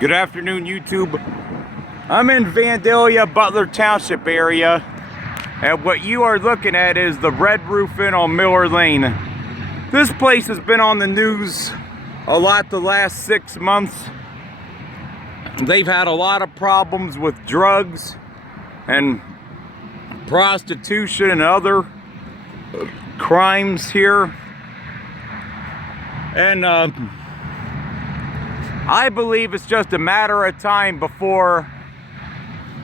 Good afternoon, YouTube. I'm in Vandalia, Butler Township area, and what you are looking at is the Red Roof Inn on Miller Lane. This place has been on the news a lot the last 6 months. They've had a lot of problems with drugs and prostitution and other crimes here. And I believe it's just a matter of time before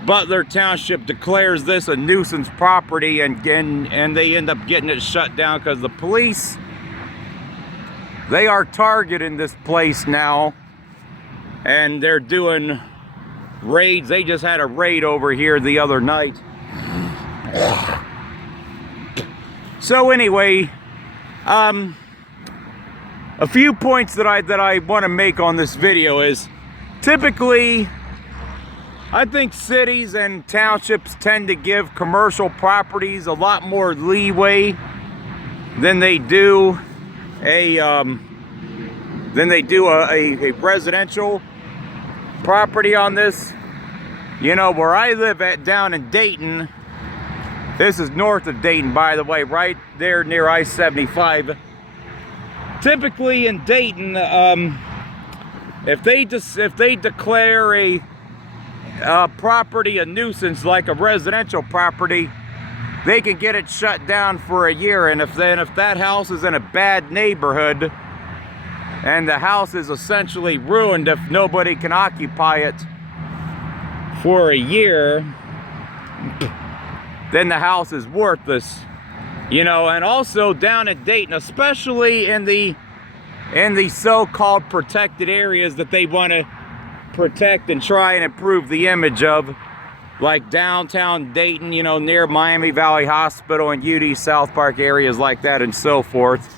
Butler Township declares this a nuisance property and they end up getting it shut down because the police, they are targeting this place now and they're doing raids. They just had a raid over here the other night. So anyway, a few points that I want to make on this video is, typically, I think cities and townships tend to give commercial properties a lot more leeway than they do a residential property on this. You know, where I live at down in Dayton, this is north of Dayton, by the way, right there near I-75. Typically in Dayton, if they declare a property a nuisance like a residential property, they can get it shut down for a year. And if that house is in a bad neighborhood and the house is essentially ruined if nobody can occupy it for a year, then the house is worthless. You know, and also down in Dayton, especially in the so-called protected areas that they want to protect and try and improve the image of, like downtown Dayton, you know, near Miami Valley Hospital and UD South Park, areas like that and so forth.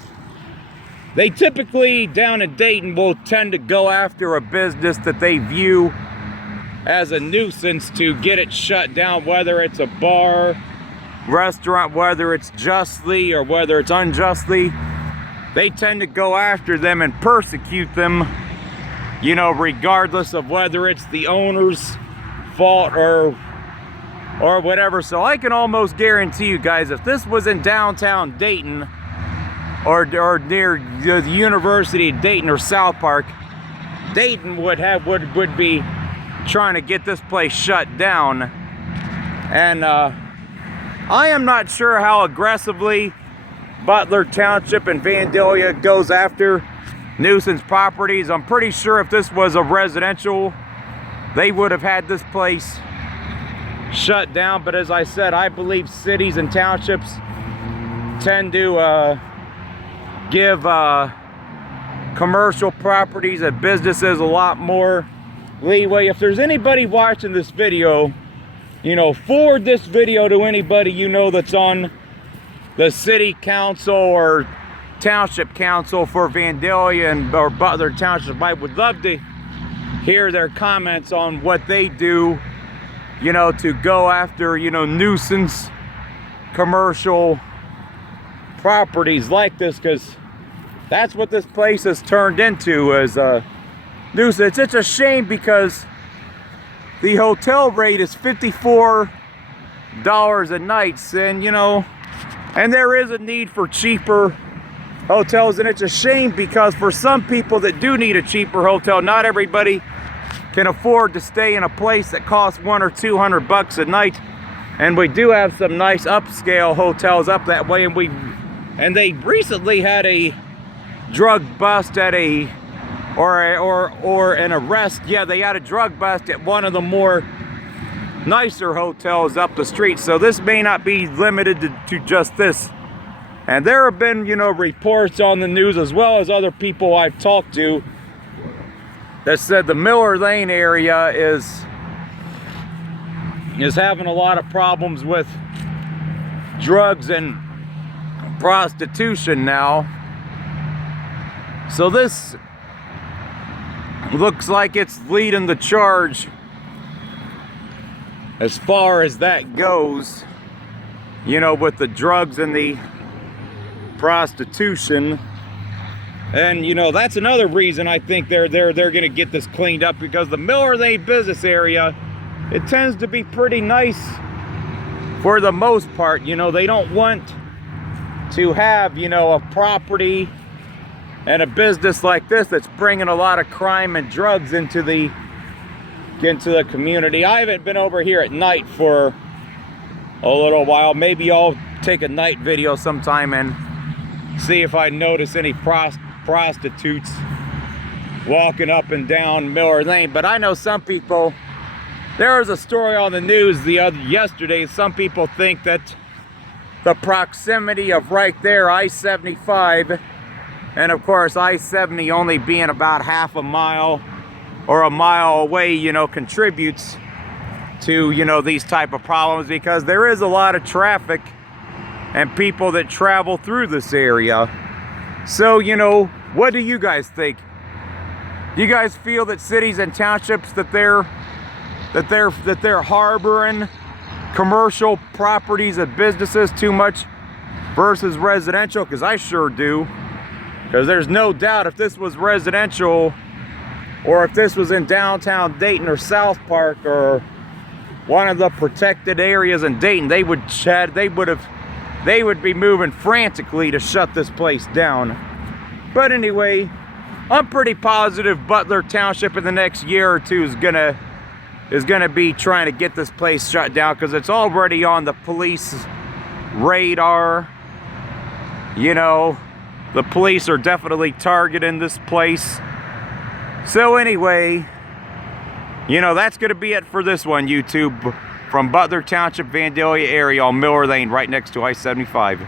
They typically, down in Dayton, will tend to go after a business that they view as a nuisance to get it shut down, whether it's a bar, restaurant, whether it's justly or whether it's unjustly. They tend to go after them and persecute them, you know, regardless of whether it's the owner's fault or whatever. So I can almost guarantee you guys, if this was in downtown Dayton or near the University of Dayton or South Park, Dayton would be trying to get this place shut down. And I am not sure how aggressively Butler Township and Vandalia goes after nuisance properties. I'm pretty sure if this was a residential, they would have had this place shut down. But as I said, I believe cities and townships tend to give commercial properties and businesses a lot more leeway. If there's anybody watching this video, you know, forward this video to anybody you know that's on the city council or township council for Vandalia or Butler Township. I would love to hear their comments on what they do, you know, to go after, you know, nuisance commercial properties like this, because that's what this place has turned into, as a nuisance. It's a shame because the hotel rate is $54 a night, and you know, and there is a need for cheaper hotels, and it's a shame because for some people that do need a cheaper hotel, not everybody can afford to stay in a place that costs $100 or $200 a night. And we do have some nice upscale hotels up that way, and they recently had a drug bust at an arrest. Yeah, they had a drug bust at one of the more nicer hotels up the street. So this may not be limited to just this. And there have been, you know, reports on the news, as well as other people I've talked to, that said the Miller Lane area is having a lot of problems with drugs and prostitution now. So this looks like it's leading the charge as far as that goes, you know, with the drugs and the prostitution. And you know, that's another reason I think they're gonna get this cleaned up, because the Miller Lane business area, it tends to be pretty nice for the most part. You know, they don't want to have, you know, a property and a business like this that's bringing a lot of crime and drugs into the community. I haven't been over here at night for a little while. Maybe I'll take a night video sometime and see if I notice any prostitutes walking up and down Miller Lane. But I know some people, there was a story on the news yesterday, some people think that the proximity of right there, I-75, and of course I-70 only being about half a mile or a mile away, you know, contributes to, you know, these type of problems, because there is a lot of traffic and people that travel through this area. So, you know, what do you guys think? Do you guys feel that cities and townships, that they're harboring commercial properties and businesses too much versus residential? Because I sure do. Because there's no doubt, if this was residential, or if this was in downtown Dayton or South Park or one of the protected areas in Dayton, they would be moving frantically to shut this place down. But anyway, I'm pretty positive Butler Township in the next year or two is gonna be trying to get this place shut down, because it's already on the police radar. You know, the police are definitely targeting this place. So anyway, you know, that's going to be it for this one, YouTube. From Butler Township, Vandalia area on Miller Lane, right next to I-75.